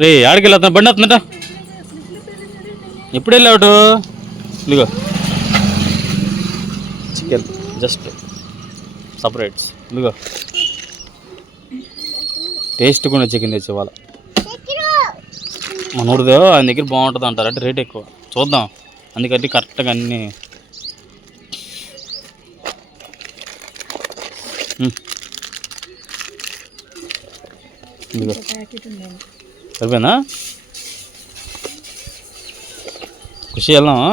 రే ఆడికి వెళ్ళొద్దాం బండి వస్తుందట ఎప్పుడు వెళ్ళావుటు ఇదిగో. చికెన్ జస్ట్ సపరేట్స్ ఇదిగో. టేస్ట్ కూడా చికెన్ తెచ్చి ఇవాళ మన ఊరిదో ఆయన దగ్గర బాగుంటుంది అంటారు. అంటే రేట్ ఎక్కువ. చూద్దాం. అందుకంటే కరెక్ట్గా అన్నీ. ఇదిగో. సరిపోయినా ఖుషి వెళ్దామా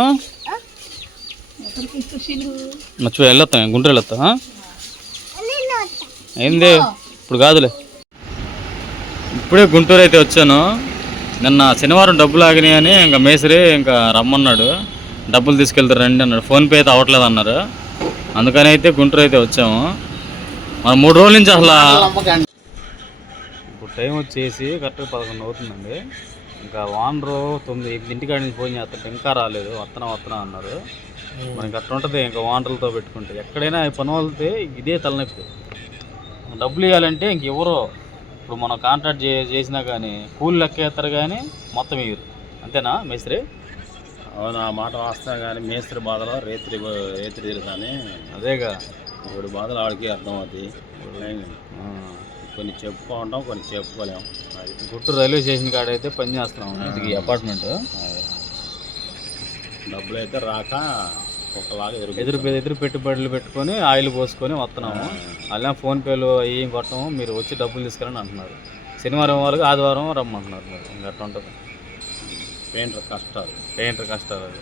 మర్చిపోయి వెళ్ళొస్తాం గుంటూరు వెళ్ళొస్తాం ఏంది? ఇప్పుడు కాదులే. ఇప్పుడే గుంటూరు అయితే వచ్చాను. నిన్న శనివారం డబ్బులు ఆగినాయి అని ఇంకా మేసరి ఇంకా రమ్మన్నాడు. డబ్బులు తీసుకెళ్తారు రండి అన్నాడు. ఫోన్పే అయితే అవ్వట్లేదు అన్నారు. అందుకని అయితే గుంటూరు అయితే వచ్చాము. మనం మూడు రోజుల నుంచి అసలు టైం వచ్చేసి కరెక్ట్గా పదకొండు అవుతుందండి. ఇంకా వానరు తొమ్మిది ఇంటికాడి నుంచి ఫోన్ చేస్తుంటే ఇంకా రాలేదు. వత్తనా వత్తనా అన్నారు మనకి అట్లా ఉంటుంది ఇంకా వానరులతో పెట్టుకుంటే. ఎక్కడైనా పని వాళ్ళతే ఇదే తలనొప్పి. డబ్బులు ఇవ్వాలంటే ఇంక ఎవరో ఇప్పుడు మనం కాంట్రాక్ట్ చే చేసినా కానీ కూలి లెక్క వేస్తారు కానీ మొత్తం ఇవ్వరు అంతేనా మేస్త్రి? అవును ఆ మాట వాస్తా కానీ మేస్త్రి బాధలో రేత్రి రేత్రి తిరుగుతానే అదేగా. ఇప్పుడు బాధలు ఆడికి అర్థం అవుతాయి ఆ. కొన్ని చెప్పుకుంటాం కొన్ని చెప్పుకోలేం. అది రైల్వే స్టేషన్ కాడ అయితే పని చేస్తున్నాం. ఇంటికి అపార్ట్మెంట్. డబ్బులు అయితే రాక ఒకలాగా ఎదురు ఎదురు ఎదురు పెట్టుబడులు పెట్టుకొని ఆయిల్ పోసుకొని వస్తున్నాము. అలా ఫోన్పేలు అవి కొట్టము మీరు వచ్చి డబ్బులు తీసుకెళ్ళని అంటున్నారు. శనివారం వాళ్ళకి ఆదివారం రమ్మంటున్నారు. మరి ఇంకా అట్లా ఉంటుంది. పెయింటర్ కష్టాలు. పెయింటర్ కష్టాలు అది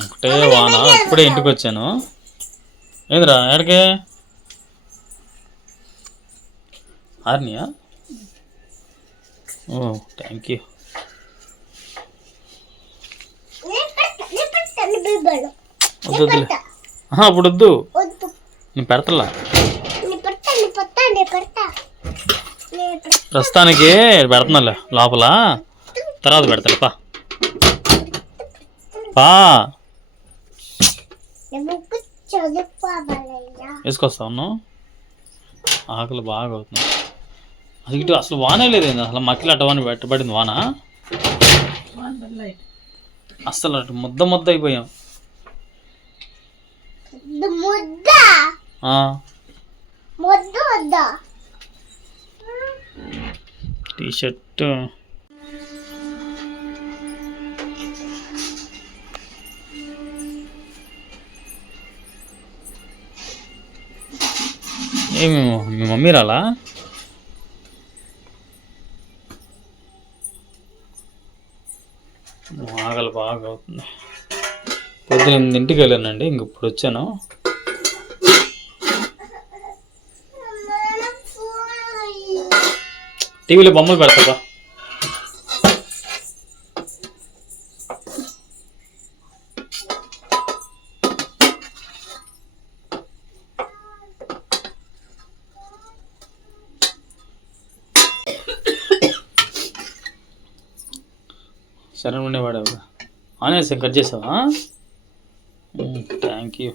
ఒకటే వాన ఇప్పుడే ఇంటికి వచ్చాను ఏందిరా ఎక్కడికే ఆర్నియా ఓ థ్యాంక్ యూ వద్దులే. ఆహా, ఇప్పుడు వద్దు. నేను పెడతలా. ప్రస్తుతానికి పెడుతున్నాలే లోపల. తర్వాత పెడతాను పా. పా. వేసుకొస్తా ఉన్నావు ఆకలి బాగా అవుతుంది. అసలు ఇటు అసలు వానే లేదు అసలు మక్కిలు అటవాని పెట్టబడింది వాన? అసలు అటు ముద్ద ముద్ద అయిపోయాం. టీ షర్ట్ ఏమి మీ మమ్మీ రాలా? ఆకలి బాగా అవుతుంది. పొద్దున ఎనిమిదింటికి వెళ్ళానండి ఇంక ఇప్పుడు వచ్చాను టీవీలో బొమ్మలు పెడతా శరణ్ ఉండేవాడు ఆనేసి కట్ చేసావా? థ్యాంక్ యూ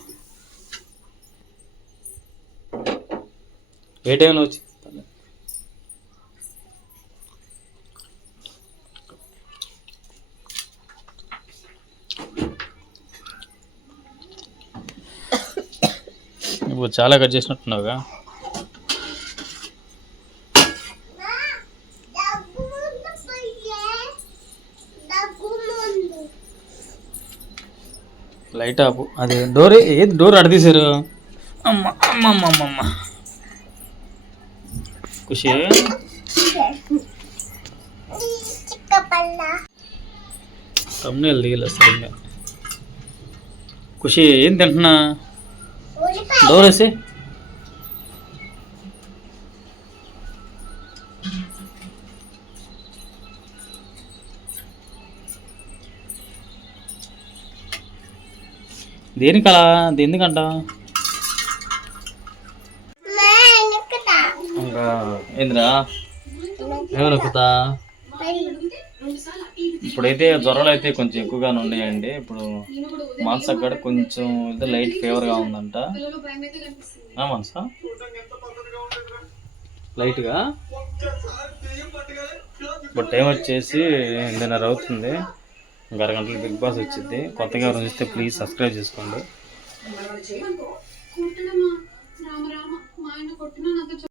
ఏ టైంలో వచ్చి నువ్వు చాలా కట్ చేసినట్టున్నావుగా. లైట్ ఆపు. అది డోర్ ఏది డోర్ అడదీశారు అమ్మ అమ్మ అమ్మ అమ్మ అమ్మ. ఖుషి. తమ్ముళ్ళు దిగలేదు సరిగ్గా ఖుషి ఏం తింటున్నా? డోర్ వేసి. దేనికలా? ఎందుకంట మా నిక్కుతా ఇంకా ఏందిరా? ఏమనుకుతా? ఇప్పుడైతే జ్వరాలు అయితే కొంచెం ఎక్కువగానే ఉన్నాయండి. ఇప్పుడు మానస కూడా కొంచెం ఇది లైట్ ఫీవర్గా ఉందంట. ఆ మానస లైట్గా? ఇప్పుడు టైం వచ్చేసి ఎనిమిదిన్నర అవుతుంది. ఇంకా అరగంటలు బిగ్ బాస్ వచ్చింది కొత్తగా ఎవరైనా చూస్తే ప్లీజ్ సబ్స్క్రైబ్ చేసుకోండి.